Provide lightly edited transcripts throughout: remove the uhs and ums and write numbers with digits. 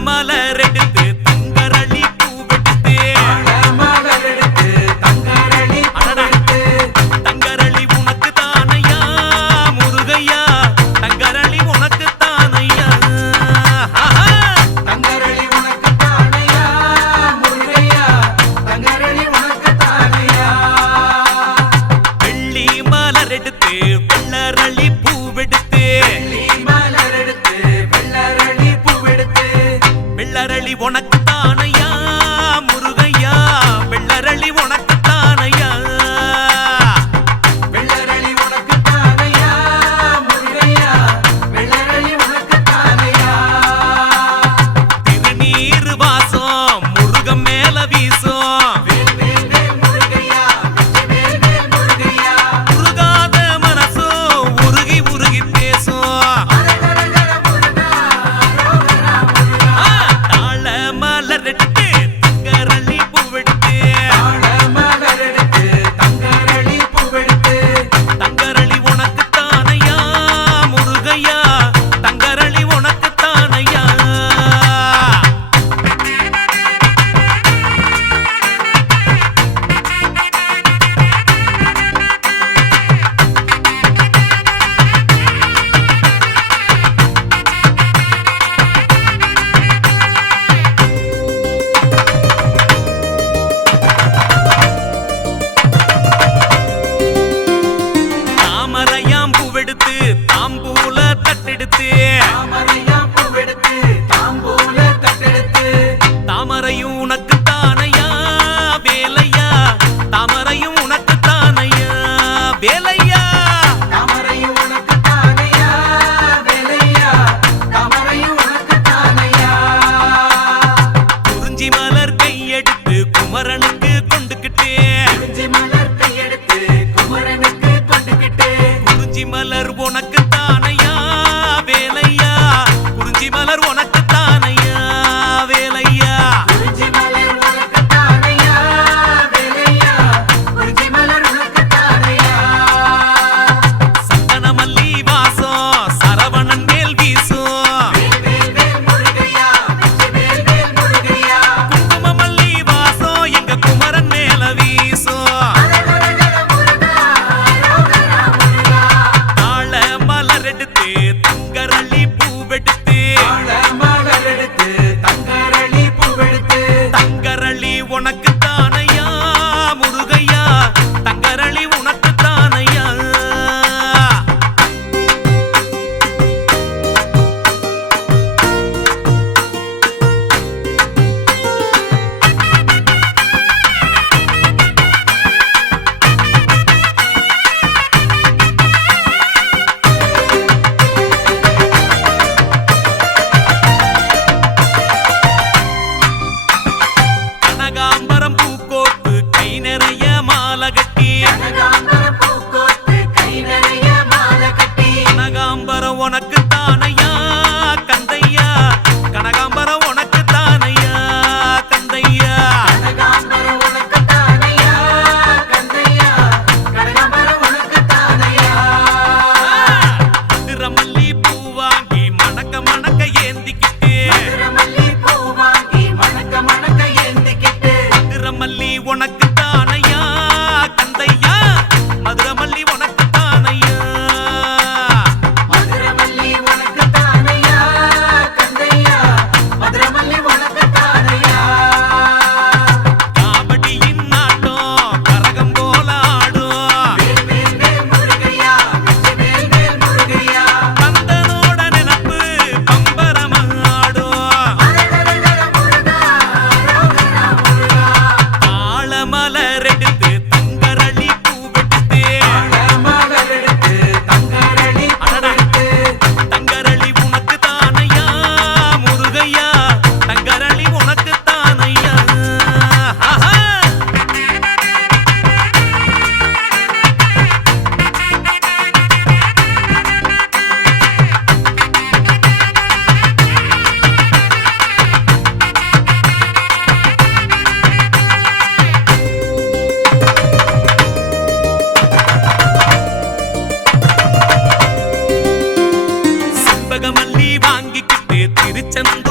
மலரெடுத்து தங்கரளி பூவெடுத்து தங்கரளி உனக்கு தானையா முருகையா தங்கரளி உனக்கு தானையா தங்கரளி உனக்கு தானையா முருகையா தங்கரளி உனக்கு தானையா வெள்ளி மலரெடுத்து வெள்ளரளி பூவெடுத்து வெள்ளரளி உனக்கு தானையா முருகையா வெள்ளரளி உனக்கு தானையா வெள்ளரளி உனக்கு தானையா முருகையா வெள்ளரளி உனக்கு தானையா திருநீர் வாசம் முருகம் மேல வீசும் முருகையா முருகையா முருகாத மனசும் உருகி உருகி பேசும் தாழ மலர்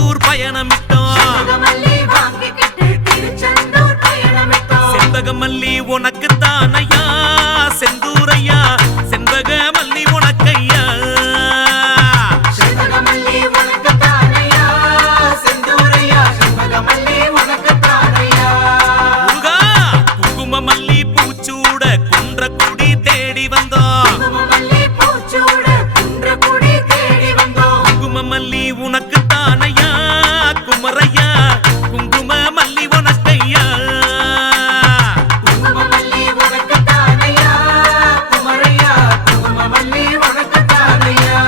திருச்செந்தூர் பயணமிட்டோம் செண்பகமல்லி வாங்கிக்கிட்டு திருச்செந்தூர் பயணமிட்டோம். செண்பகமல்லி உனக்கு தானையா செந்தூரையா செண்பகமல்லி உனக்கையா செண்பகமல்லி உனக்கு தானையா செந்தூரையா செண்பகமல்லி உனக்கு தானையா. முருகா குங்குமமல்லி பூச்சூட குன்றக்குடி தேடி வந்தோம் குங்குமமல்லி பூச்சூட குன்றக்குடி தேடி வந்தோம். குங்குமமல்லி உனக்கு தானையா குமரையா குங்குமமல்லி உனக்கையா குங்குமமல்லி உனக்கு தானையா குமரையா குங்குமமல்லி உனக்கு தானையா.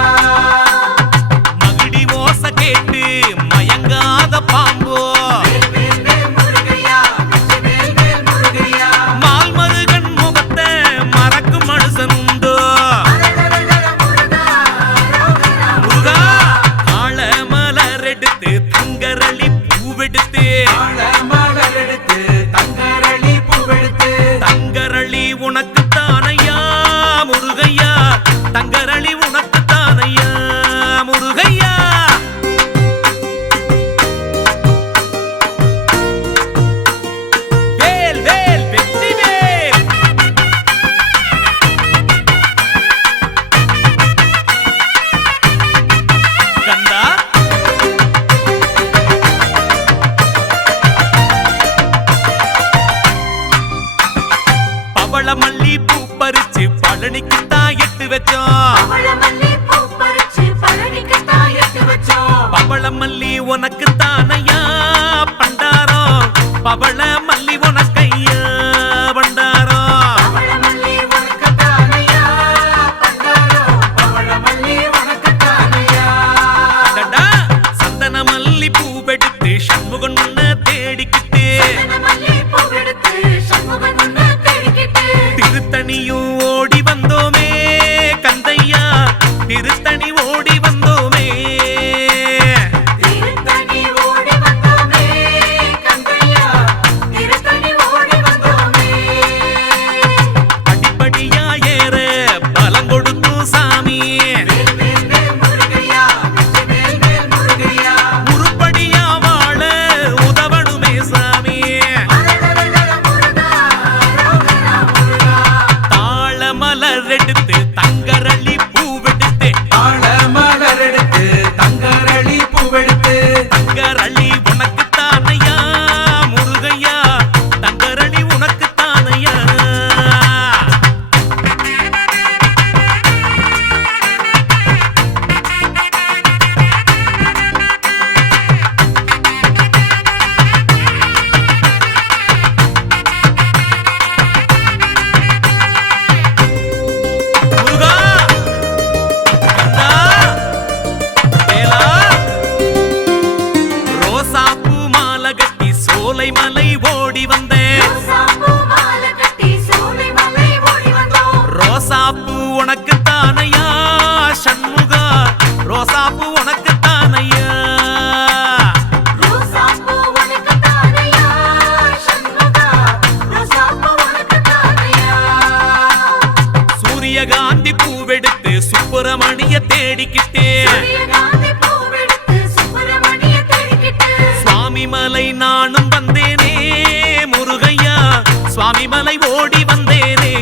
மகிடி ஓச கேட்டு மயங்காத பாம்போ வேல் வேல் வேல் முருகையா வெற்றி வேல் வேல் முருகையா. மால்மருகன் முகத்தை மறக்கும் மனுஷன் உண்டோ அரரரரர முருகா ரோகரா முருகா ஆழ மலர் எடுத்து தங்கரளி பூவெடுத்து மலர் எடுத்து தங்கரளி பூவெடுத்து. தங்கரளி உனக்கு தானையா முருகையா தங்கரளி உனக்கு தானையா முருகையா வேல் வேல் வெற்றி வேல் கந்தா பவளமல்லி பூ பறிச்சு பழனிக்கு தான் எட்டு வச்சோம் பவளமல்லி பூ பறிச்சு பழனிக்கு தான் எட்டு வச்சோம். பவளமல்லி உனக்கு தானையா பண்டாரம் பவளமல்லி உனக்கையா பண்டாரம் பவளமல்லி உனக்கு தானையா பண்டாரம் பவளமல்லி உனக்கு தானையா. அடடா, சந்தன மல்லி பூவெடுத்து சண்முகன் முன்ன தேடிக்கிட்டு மல்லி பூவெடுத்து சண்முகன் முன்ன தேடிக்கிட்டு. திருத்தணியும் ஓடி வந்தோமே கந்தையா திருத்தணி ஓடி வந்தோமே திருத்தணி ஓடி வந்தோமே கந்தையா திருத்தணி ஓடி வந்தோமே. படிப்படியா ஏற பலம் கொடுக்கும் சாமி வேல் வேல் வேல் முருகையா வெற்றி வேல் வேல் முருகையா. உருப்படியா வாழ உதவணுமே சாமி அரரரரர முருகா ரோகரா முருகா. தாழ மலர் எடுத்து தங்கரளி பூவெடுத்து மலர் எடுத்து தங்கரளி பூவெடுத்து. தங்கரளி உனக்கு தானையா முருகையா தங்கரளி உனக்கு தானையா முருகா கந்தா வேலா ரோசாப்பூ மாலை கட்டி சோலை மலை ஓடி வந்தேன் ரோசாப்பூ மாலை கட்டி சோலை மலை ஓடி வந்தோம். ரோசாப்பூ உனக்கு தானையா சண்முகா ரோசாப்பூ உனக்கு தானையா ரோசாப்பூ உனக்கு தானையா சண்முகா ரோசாப்பூ உனக்கு தானையா. சூரியகாந்தி பூவெடுத்து சுப்பிரமணிய தேடிக்கிட்டே சூரியகாந்தி பூவெடுத்து சுப்பிரமணிய தேடிக்கிட்டு. சுவாமி மலை நானும் வந்தேனே முருகையா சுவாமி மலை ஓடி வந்தேனே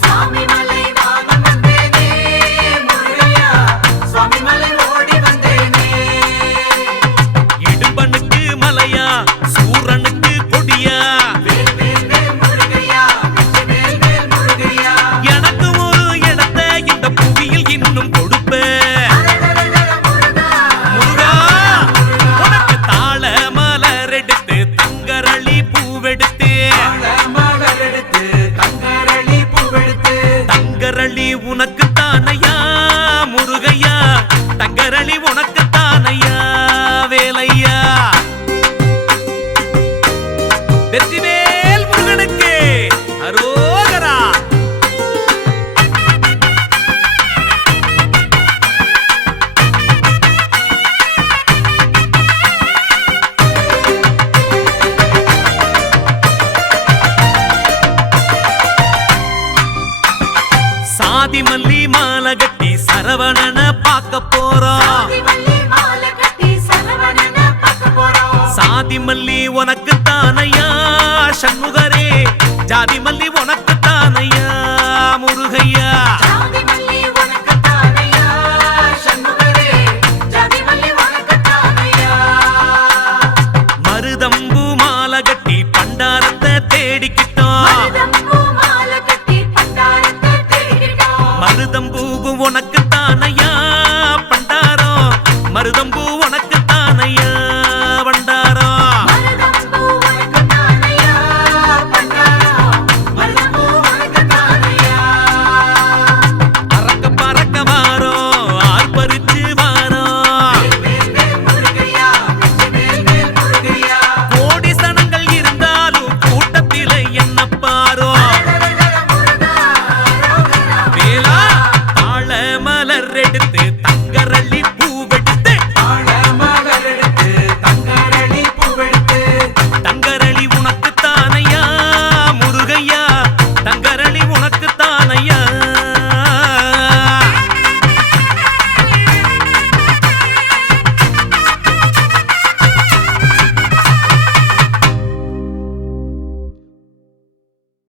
சுவாமி மலை நானும் வந்தேனே முருகையா சுவாமி மலை ஓடி வந்தேனே. இடும்பனுக்கு மலையா சூரனுக்கு கொடியா வேல் வேல் வேல் முருகையா வெற்றி வேல் வேல் முருகையா. எனக்கு ஒரு இடத்தை இந்த புவியில் இன்னும் கொடுப்பேன் அரரரரர முருகா முருகா உனக்கு தாழ மலர் எடுத்து தங்கரளி பூவெடுத்து மலர் உனக்கு தானையா சண்முகரே ஜாதி மல்லி